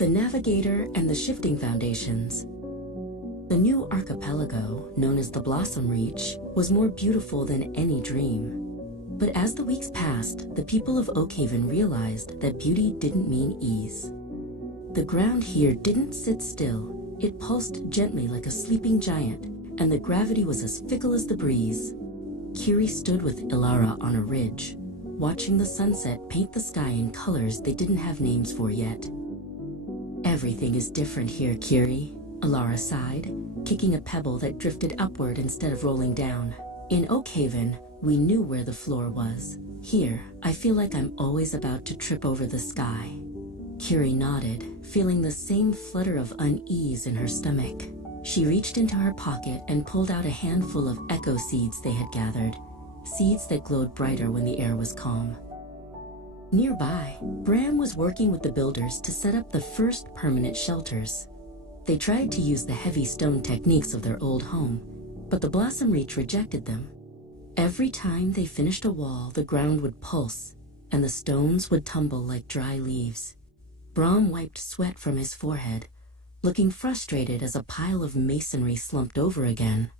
the Navigator and the shifting foundations. The new archipelago, known as the Blossom Reach, was more beautiful than any dream. But as the weeks passed, the people of Oakhaven realized that beauty didn't mean ease. The ground here didn't sit still. It pulsed gently like a sleeping giant, and the gravity was as fickle as the breeze. Kiri stood with Elara on a ridge, watching the sunset paint the sky in colors they didn't have names for yet. "Everything is different here, Kiri," Elara sighed, kicking a pebble that drifted upward instead of rolling down. "In Oakhaven, we knew where the floor was. Here, I feel like I'm always about to trip over the sky." Kiri nodded, feeling the same flutter of unease in her stomach. She reached into her pocket and pulled out a handful of echo seeds they had gathered, seeds that glowed brighter when the air was calm. Nearby, Bram was working with the builders to set up the first permanent shelters. They tried to use the heavy stone techniques of their old home, but the Blossom Reach rejected them. Every time they finished a wall, the ground would pulse, and the stones would tumble like dry leaves. Bram wiped sweat from his forehead, looking frustrated as a pile of masonry slumped over again.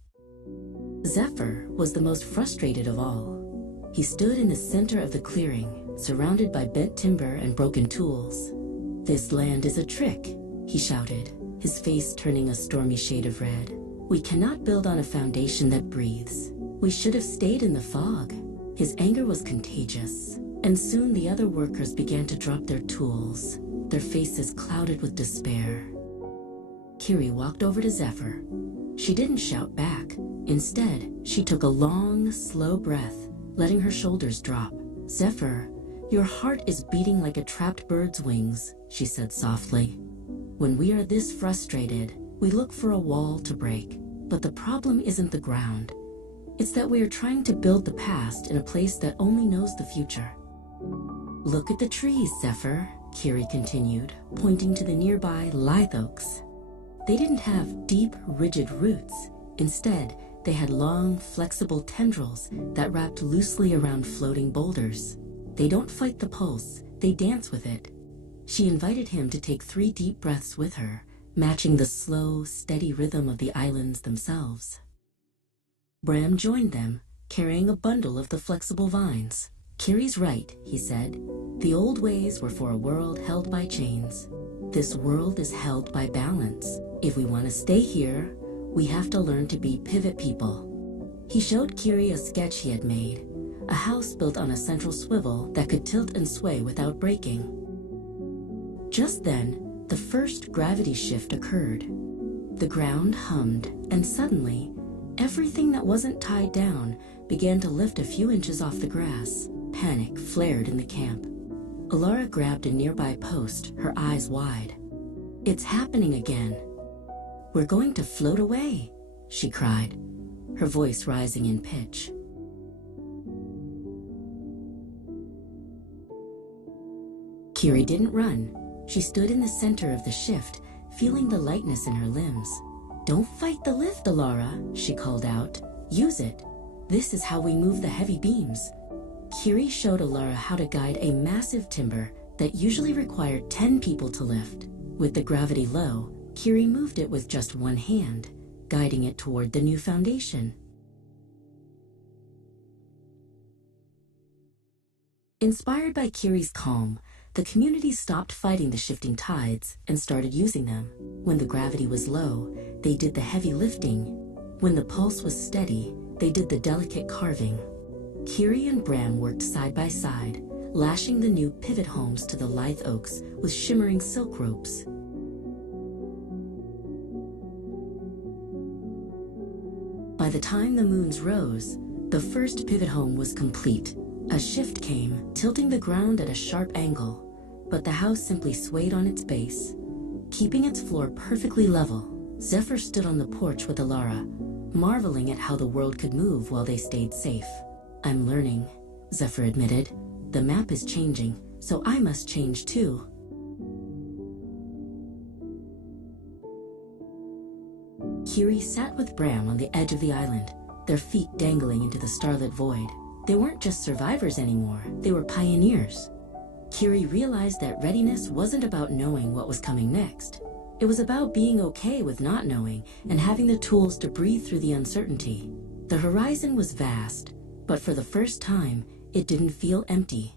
Zephyr was the most frustrated of all. He stood in the center of the clearing, surrounded by bent timber and broken tools. "This land is a trick," he shouted, his face turning a stormy shade of red. "We cannot build on a foundation that breathes. We should have stayed in the fog." His anger was contagious, and soon the other workers began to drop their tools, their faces clouded with despair. Kiri walked over to Zephyr. She didn't shout back. Instead, she took a long, slow breath, letting her shoulders drop. "Zephyr, your heart is beating like a trapped bird's wings," she said softly. "When we are this frustrated, we look for a wall to break. But the problem isn't the ground. It's that we are trying to build the past in a place that only knows the future." "Look at the trees, Zephyr," Kiri continued, pointing to the nearby lithe oaks. They didn't have deep, rigid roots. Instead, they had long, flexible tendrils that wrapped loosely around floating boulders. "They don't fight the pulse, they dance with it." She invited him to take 3 deep breaths with her, matching the slow, steady rhythm of the islands themselves. Bram joined them, carrying a bundle of the flexible vines. "Kiri's right," he said. "The old ways were for a world held by chains. This world is held by balance. If we want to stay here, we have to learn to be pivot people." He showed Kiri a sketch he had made, a house built on a central swivel that could tilt and sway without breaking. Just then, the first gravity shift occurred. The ground hummed, and suddenly, everything that wasn't tied down began to lift a few inches off the grass. Panic flared in the camp. Elara grabbed a nearby post, her eyes wide. "It's happening again. We're going to float away," she cried, her voice rising in pitch. Kiri didn't run. She stood in the center of the shift, feeling the lightness in her limbs. "Don't fight the lift, Elara," she called out. "Use it. This is how we move the heavy beams." Kiri showed Elara how to guide a massive timber that usually required 10 people to lift. With the gravity low, Kiri moved it with just one hand, guiding it toward the new foundation. Inspired by Kiri's calm, the community stopped fighting the shifting tides and started using them. When the gravity was low, they did the heavy lifting. When the pulse was steady, they did the delicate carving. Kiri and Bram worked side by side, lashing the new pivot homes to the lithe oaks with shimmering silk ropes. By the time the moons rose, the first pivot home was complete. A shift came, tilting the ground at a sharp angle, but the house simply swayed on its base, keeping its floor perfectly level. Zephyr stood on the porch with Elara, marveling at how the world could move while they stayed safe. "I'm learning," Zephyr admitted. "The map is changing, so I must change too." Kiri sat with Bram on the edge of the island, their feet dangling into the starlit void. They weren't just survivors anymore, they were pioneers. Kiri realized that readiness wasn't about knowing what was coming next. It was about being okay with not knowing and having the tools to breathe through the uncertainty. The horizon was vast, but for the first time, it didn't feel empty.